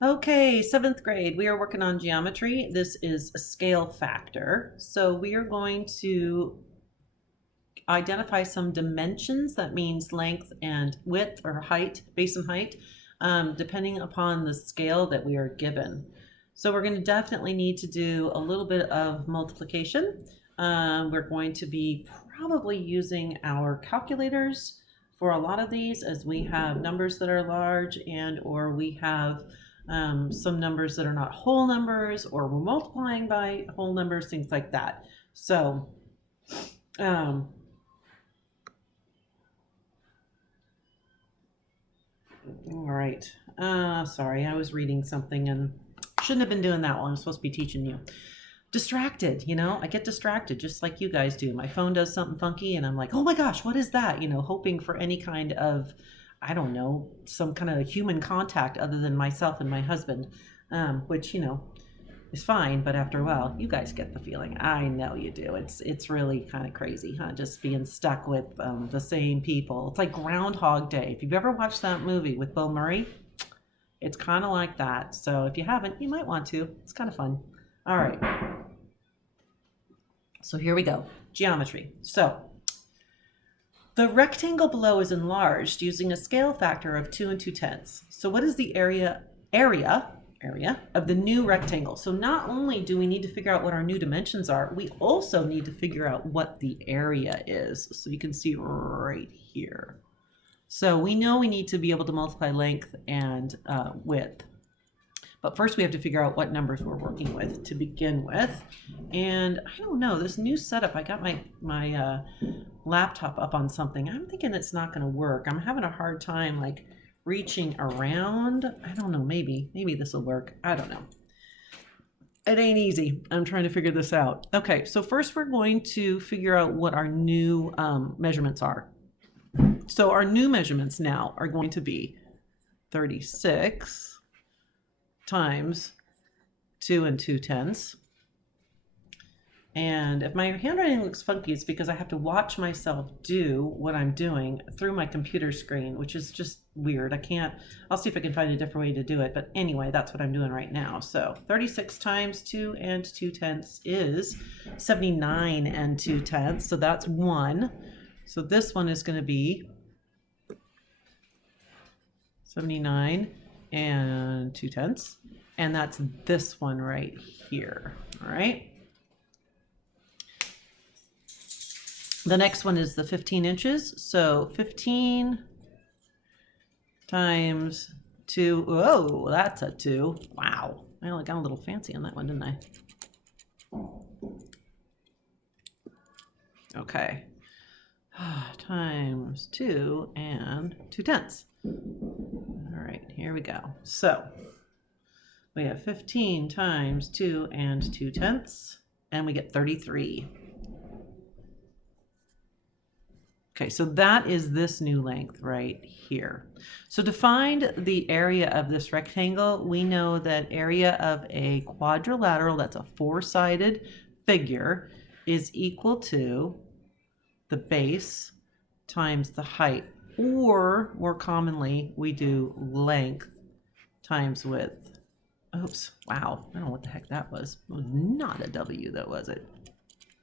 Okay, seventh grade, we are working on geometry. This is a scale factor. So we are going to identify some dimensions. That means length and width or height, base and height, depending upon the scale that we are given. So we're going to definitely need to do a little bit of multiplication. We're going to be probably using our calculators for a lot of these, as we have numbers that are large and or we have some numbers that are not whole numbers, or we're multiplying by whole numbers, things like that. So um, all right. Sorry, I was reading something and shouldn't have been doing that while I'm supposed to be teaching you. Distracted, I get distracted just like you guys do. My phone does something funky and I'm like, oh my gosh, what is that? Hoping for any kind of, I don't know, some kind of human contact other than myself and my husband, which, is fine, but after a while, you guys get the feeling. I know you do. It's really kind of crazy, huh? Just being stuck with the same people. It's like Groundhog Day. If you've ever watched that movie with Bill Murray, it's kind of like that. So if you haven't, you might want to. It's kind of fun. All right. So here we go. Geometry. So the rectangle below is enlarged using a scale factor of 2 and 2/10. So what is the area of the new rectangle? So not only do we need to figure out what our new dimensions are, we also need to figure out what the area is. So you can see right here. So we know we need to be able to multiply length and width. But first we have to figure out what numbers we're working with to begin with. And I don't know, this new setup, I got my laptop up on something. I'm thinking it's not going to work. I'm having a hard time like reaching around. I don't know, maybe this will work. I don't know. It ain't easy. I'm trying to figure this out. Okay, so first we're going to figure out what our new measurements are. So our new measurements now are going to be 36 times 2 and 2/10. And if my handwriting looks funky, it's because I have to watch myself do what I'm doing through my computer screen, which is just weird. I'll see if I can find a different way to do it. But anyway, that's what I'm doing right now. So 36 times 2 and 2/10 is 79 and 2/10. So that's 1. So this one is going to be 79 and 2/10. And that's this one right here. All right. The next one is the 15 inches. So 15 times 2. Whoa, that's a 2. Wow. I only got a little fancy on that one, didn't I? Okay. Times 2 and 2/10. All right, here we go. So we have 15 times 2 and 2/10, and we get 33. Okay, so that is this new length right here. So to find the area of this rectangle, we know that area of a quadrilateral, that's a four-sided figure, is equal to the base times the height. Or more commonly, we do length times width. Oops, wow, I don't know what the heck that was. It was not a W though, was it?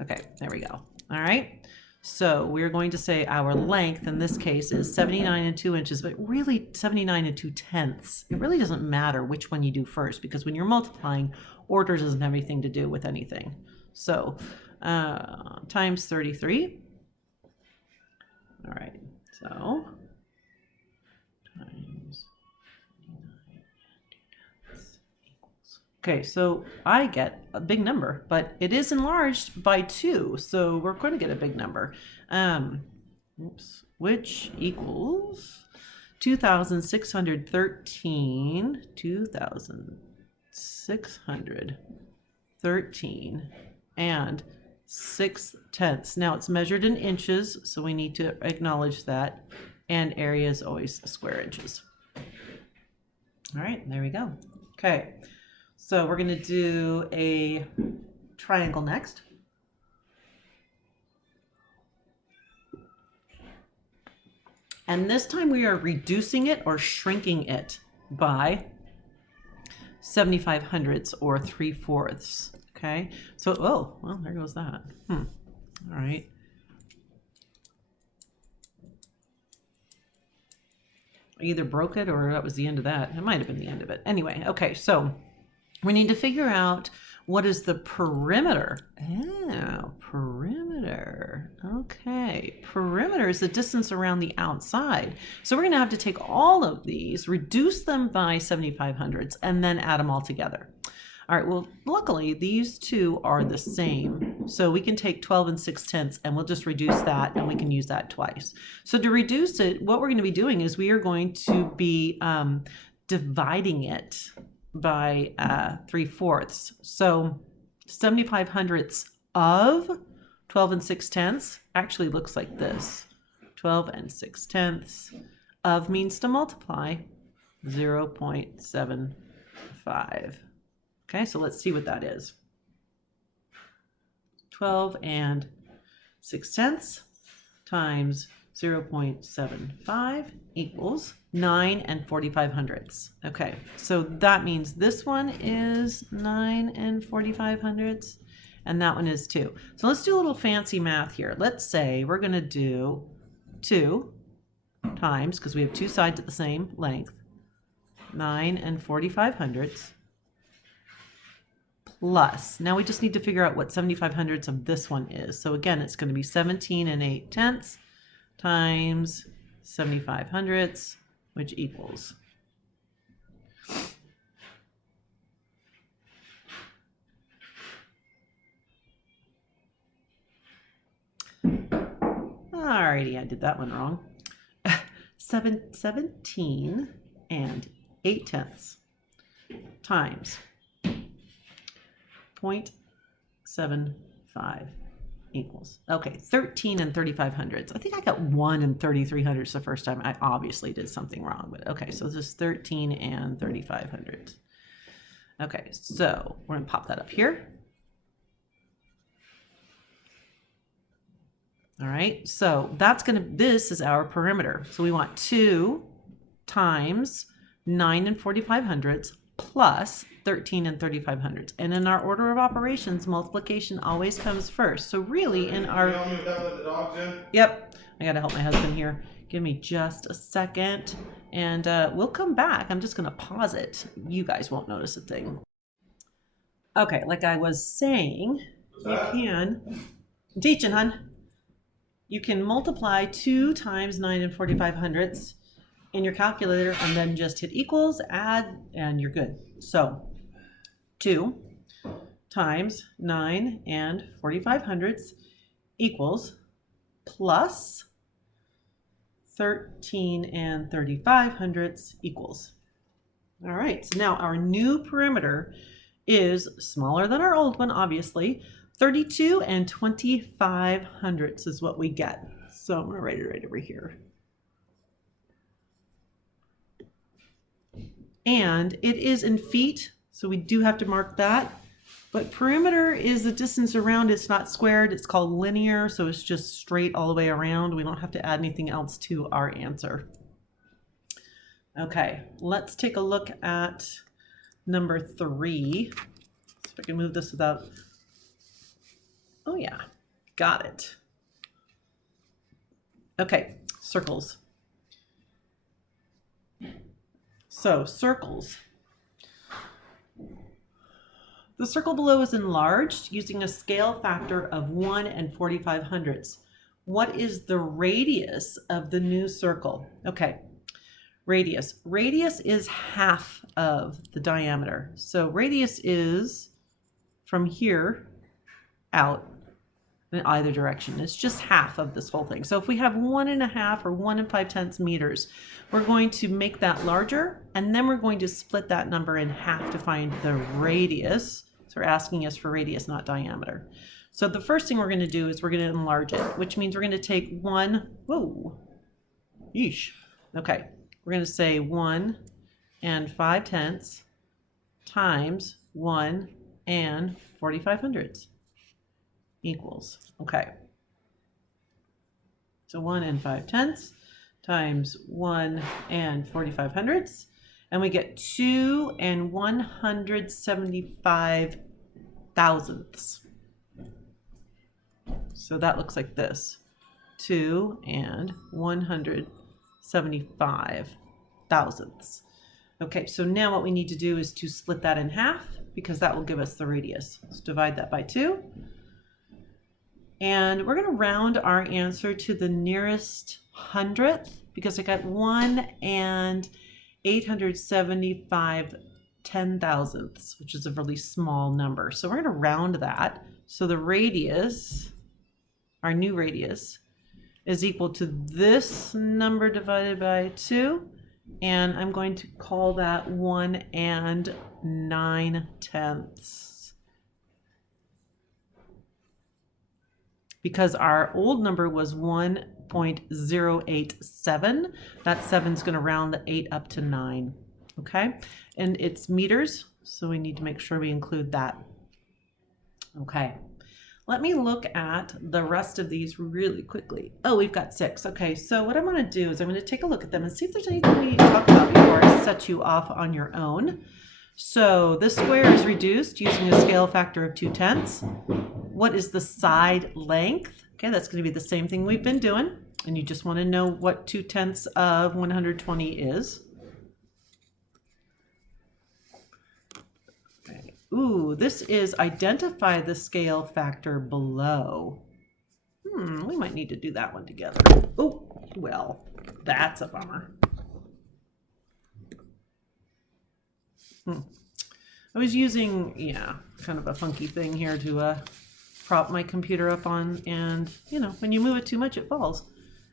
Okay, there we go. All right. So we're going to say our length in this case is 79 and 2 inches, but really 79 and 2/10. It really doesn't matter which one you do first, because when you're multiplying, order doesn't have anything to do with anything. So times 33. All right, so times 79. Okay, so I get a big number, but it is enlarged by 2, so we're going to get a big number, which equals 2,613 and 6/10. Now it's measured in inches, so we need to acknowledge that, and area is always square inches. All right, there we go. Okay. So we're going to do a triangle next. And this time we are reducing it or shrinking it by 75 hundredths or 3/4. Okay, so, oh, well, there goes that. All right. I either broke it or that was the end of that. It might have been the end of it. Anyway, okay, so we need to figure out what is the perimeter. Oh, perimeter. Okay, perimeter is the distance around the outside. So we're going to have to take all of these, reduce them by 75 hundredths, and then add them all together. All right, well, luckily, these two are the same. So we can take 12 and 6/10, and we'll just reduce that, and we can use that twice. So to reduce it, what we're going to be doing is we are going to be dividing it by 3/4. So 75 hundredths of 12 and 6/10 actually looks like this. 12 and 6/10 of means to multiply 0.75. Okay, so let's see what that is. 12 and 6/10 times 0.75 equals 9 and 45 hundredths. Okay, so that means this one is 9 and 45 hundredths, and that one is 2. So let's do a little fancy math here. Let's say we're going to do 2 times, because we have two sides at the same length, 9 and 45 hundredths, plus, now we just need to figure out what 75 hundredths of this one is. So again, it's going to be 17 and 8/10 times 75 hundredths, which equals. Alrighty, I did that one wrong. 17 and 8/10 times 0.75 equals. Okay, 13 and 35 hundredths. I think I got 1 and 33 hundredths the first time. I obviously did something wrong, but okay, so this is 13 and 35 hundredths. Okay, so we're going to pop that up here. All right, so this is our perimeter. So we want 2 times 9 and 45 hundredths plus 13 and 35 hundredths. And in our order of operations, multiplication always comes first. So really in our... Can you help me with that, let the dogs in? Yep, I gotta help my husband here. Give me just a second and we'll come back. I'm just gonna pause it. You guys won't notice a thing. Okay, like I was saying, you can... I'm teaching, hun. You can multiply 2 times 9 and 45 hundredths in your calculator and then just hit equals, add, and you're good. So 2 times 9 and 45 hundredths equals plus 13 and 35 hundredths equals. All right, so now our new perimeter is smaller than our old one, obviously. 32 and 25 hundredths is what we get. So I'm going to write it right over here. And it is in feet, so we do have to mark that. But perimeter is the distance around. It's not squared. It's called linear, so it's just straight all the way around. We don't have to add anything else to our answer. Okay, let's take a look at number 3. See if I can move this without... Oh yeah, got it. Okay, circles. So circles. The circle below is enlarged using a scale factor of 1 and 45 hundredths. What is the radius of the new circle? Okay, radius. Radius is half of the diameter. So radius is from here out in either direction. It's just half of this whole thing. So if we have 1.5 or 1 5/10 meters, we're going to make that larger, and then we're going to split that number in half to find the radius. So we're asking us for radius, not diameter. So the first thing we're going to do is we're going to enlarge it, which means we're going to take 1, whoa, yeesh. Okay, we're going to say 1 and 5/10 times 1 and 45 hundredths equals, okay. So 1 and 5/10 times 1 and 45 hundredths. and we get 2 and 175 thousandths. So that looks like this, 2 and 175 thousandths. Okay, so now what we need to do is to split that in half, because that will give us the radius. Let's divide that by 2. And we're going to round our answer to the nearest hundredth, because I got 1 and 875 10,000ths, which is a really small number. So we're going to round that. So the radius, our new radius, is equal to this number divided by 2. And I'm going to call that 1 and 9/10. Because our old number was 1.087, that 7 is going to round the 8 up to 9. Okay, and it's meters, so we need to make sure we include that. Okay, let me look at the rest of these really quickly. Oh, we've got 6. Okay, so what I'm going to do is I'm going to take a look at them and see if there's anything we need to talk about before I set you off on your own. So this square is reduced using a scale factor of 2/10. What is the side length? Okay, that's going to be the same thing we've been doing. And you just want to know what 2/10 of 120 is. Okay. Ooh, this is identify the scale factor below. We might need to do that one together. Oh, well, that's a bummer. I was using, kind of a funky thing here to prop my computer up on, and when you move it too much, it falls.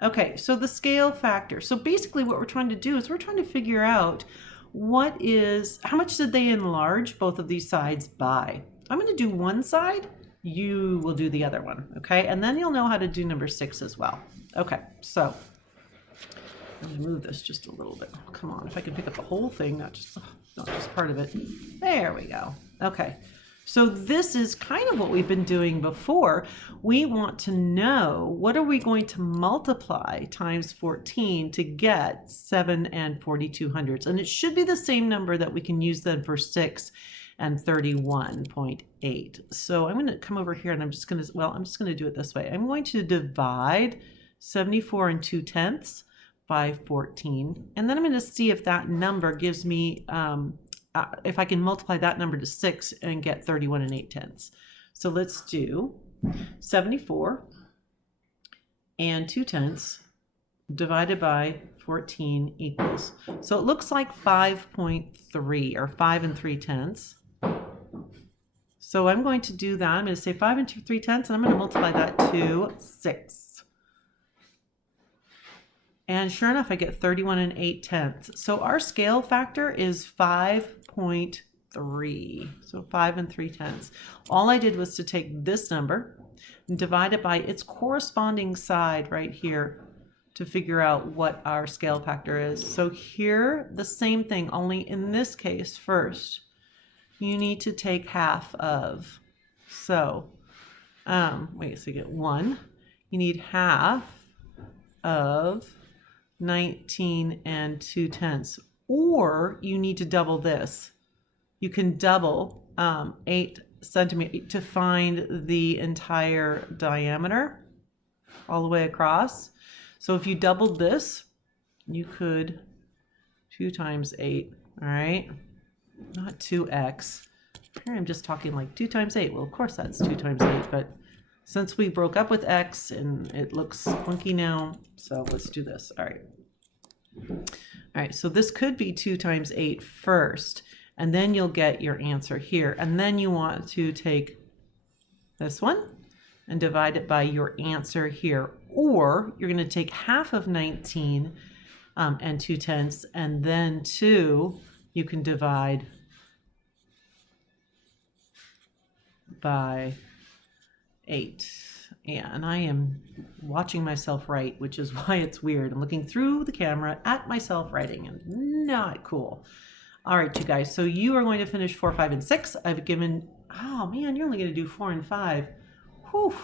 Okay, so the scale factor. So basically what we're trying to do is we're trying to figure out how much did they enlarge both of these sides by? I'm going to do one side, you will do the other one, okay? And then you'll know how to do number 6 as well. Okay, so let me move this just a little bit. Come on, if I can pick up the whole thing, not just part of it. There we go. Okay, so this is kind of what we've been doing before. We want to know, what are we going to multiply times 14 to get 7 and 4200ths? And it should be the same number that we can use then for 6 and 31.8. So I'm going to come over here and I'm just going to do it this way. I'm going to divide 74 and 2/10 by 14, and then I'm going to see if that number gives me, if I can multiply that number to 6 and get 31 and 8/10. So let's do 74 and 2/10 divided by 14 equals. So it looks like 5.3 or 5 and 3/10. So I'm going to do that. I'm going to say 5 and 3/10, and I'm going to multiply that to 6. And sure enough, I get 31 and 8/10. So our scale factor is 5.3. So 5 and 3/10. All I did was to take this number and divide it by its corresponding side right here to figure out what our scale factor is. So here, the same thing, only in this case, first, you need to take half of. So, so you get 1. You need half of 19 and 2/10, or you need to double this. You can double 8 centimeters to find the entire diameter all the way across. So if you doubled this, you could 2 times 8, all right? Not 2x. Here I'm just talking like 2 times 8. Well, of course that's 2 times 8, but since we broke up with x and it looks funky now, so let's do this. All right, so this could be 2 times 8 first, and then you'll get your answer here. And then you want to take this one and divide it by your answer here. Or you're going to take half of 19 and 2/10, and then 2 you can divide by 8. Yeah, and I am watching myself write, which is why it's weird. I'm looking through the camera at myself writing, and not cool. All right, you guys, so you are going to finish 4, 5, and 6. I've given, oh man, you're only going to do 4 and 5. Whew,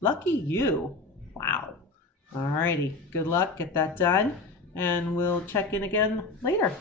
lucky you. Wow. All righty, good luck, get that done, and we'll check in again later.